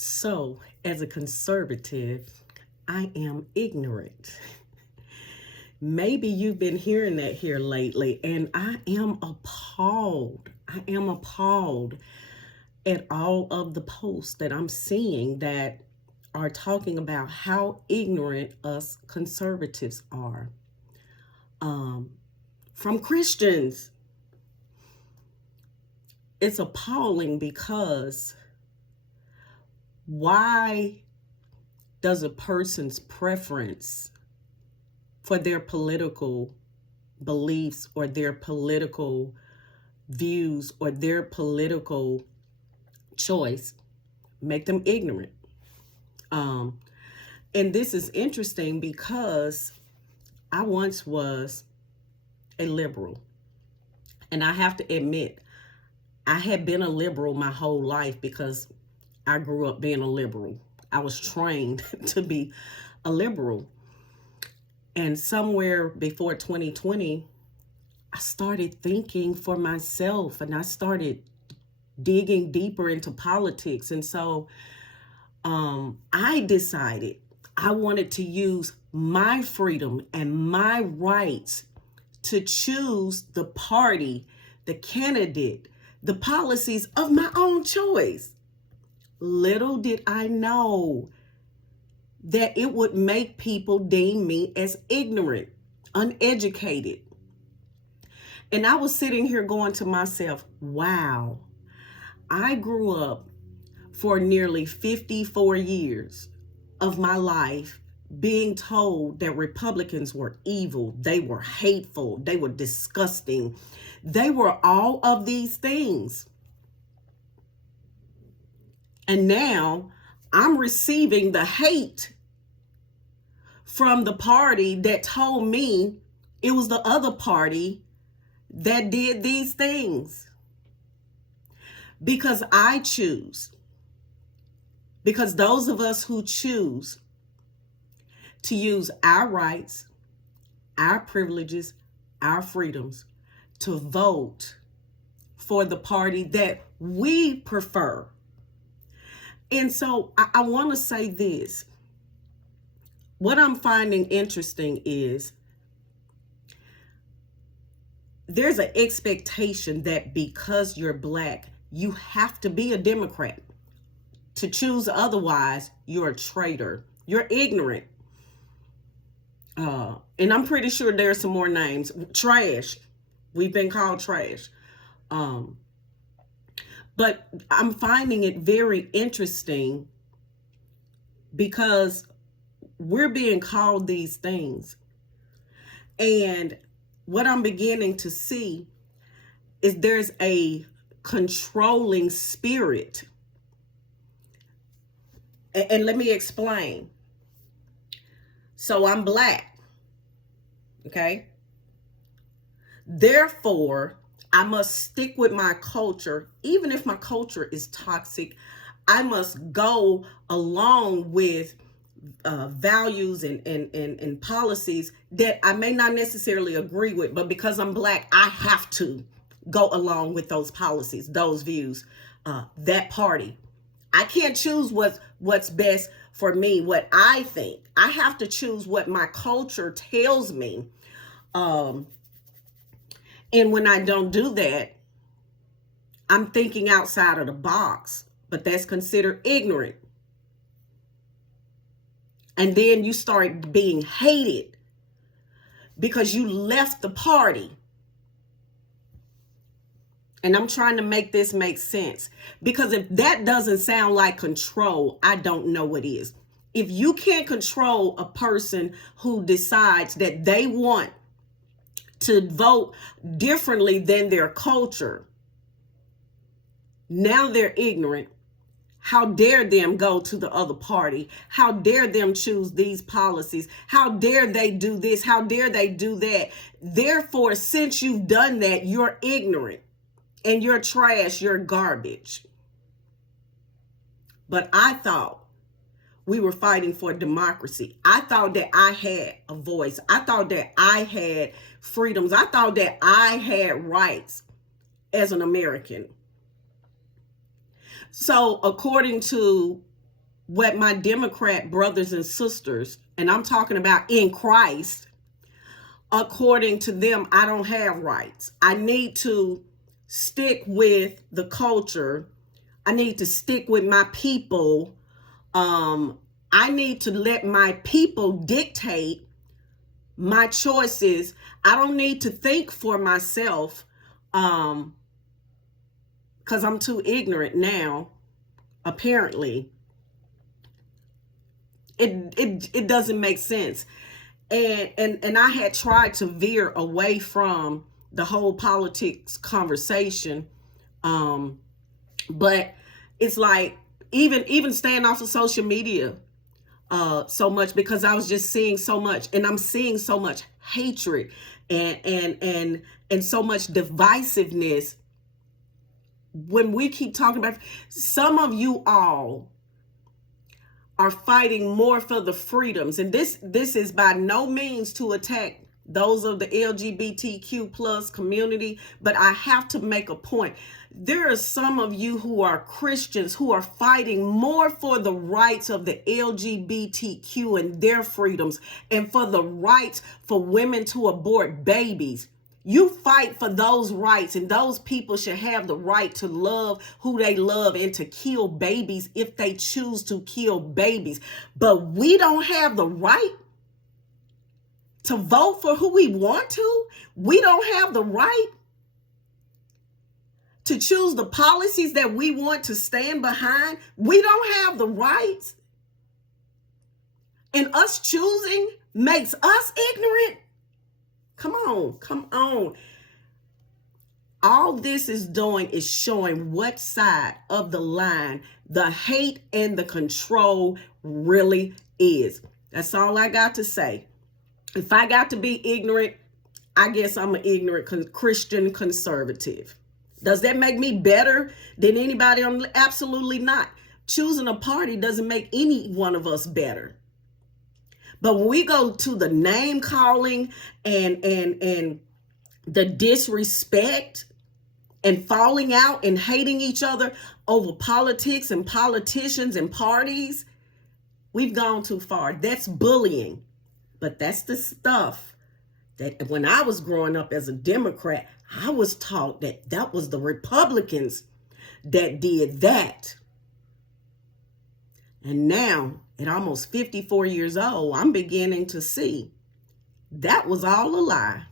So, as a conservative, I am ignorant. Maybe you've been hearing that here lately, and I am appalled. I am appalled at all of the posts that I'm seeing that are talking about how ignorant us conservatives are. From Christians. It's appalling because why does a person's preference for their political beliefs or their political views or their political choice make them ignorant? And this is interesting because I once was a liberal. And I have to admit, I had been a liberal my whole life because I grew up being a liberal. I was trained to be a liberal. And somewhere before 2020, I started thinking for myself and I started digging deeper into politics. And so I decided I wanted to use my freedom and my rights to choose the party, the candidate, the policies of my own choice. Little did I know that it would make people deem me as ignorant, uneducated. And I was sitting here going to myself, wow, I grew up for nearly 54 years of my life being told that Republicans were evil, they were hateful, they were disgusting. They were all of these things. And now I'm receiving the hate from the party that told me it was the other party that did these things. Because I choose. Because those of us who choose to use our rights, our privileges, our freedoms to vote for the party that we prefer. And so I want to say this. What I'm finding interesting is there's an expectation that because you're Black, you have to be a Democrat. To choose otherwise, you're a traitor. You're ignorant. And I'm pretty sure there's some more names. Trash. We've been called trash. But I'm finding it very interesting because we're being called these things. And what I'm beginning to see is there's a controlling spirit. And let me explain. So I'm Black. Okay? Therefore, I must stick with my culture. Even if my culture is toxic, I must go along with values and policies that I may not necessarily agree with, but because I'm Black, I have to go along with those policies, those views, that party. I can't choose what's best for me, what I think. I have to choose what my culture tells me. And when I don't do that, I'm thinking outside of the box, but that's considered ignorant. And then you start being hated because you left the party. And I'm trying to make this make sense. Because if that doesn't sound like control, I don't know what is. If you can't control a person who decides that they want to vote differently than their culture, now they're ignorant. How dare them go to the other party? How dare them choose these policies? How dare they do this? How dare they do that? Therefore, since you've done that, you're ignorant and you're trash, you're garbage. But I thought we were fighting for democracy. I thought that I had a voice. I thought that I had freedoms. I thought that I had rights as an American. So according to what my Democrat brothers and sisters, and I'm talking about in Christ, according to them, I don't have rights. I need to stick with the culture. I need to stick with my people. I need to let my people dictate my choices. I don't need to think for myself, because I'm too ignorant now, apparently. It doesn't make sense. And I had tried to veer away from the whole politics conversation. But it's like even staying off of social media so much, because I was just seeing so much, and I'm seeing so much hatred and so much divisiveness. When we keep talking about, some of you all are fighting more for the freedoms, and this is by no means to attack those of the LGBTQ plus community, but I have to make a point. There are some of you who are Christians who are fighting more for the rights of the LGBTQ and their freedoms, and for the rights for women to abort babies. You fight for those rights, and those people should have the right to love who they love and to kill babies if they choose to kill babies. But we don't have the right to vote for who we want to. We don't have the right to choose the policies that we want to stand behind. We don't have the rights. And us choosing makes us ignorant. Come on. All this is doing is showing what side of the line the hate and the control really is. That's all I got to say. If I got to be ignorant, I guess I'm an ignorant Christian conservative. Does that make me better than anybody? Absolutely not. Choosing a party doesn't make any one of us better. But when we go to the name calling and the disrespect and falling out and hating each other over politics and politicians and parties, we've gone too far. That's bullying. But that's the stuff that when I was growing up as a Democrat, I was taught that was the Republicans that did that. And now, at almost 54 years old, I'm beginning to see that was all a lie.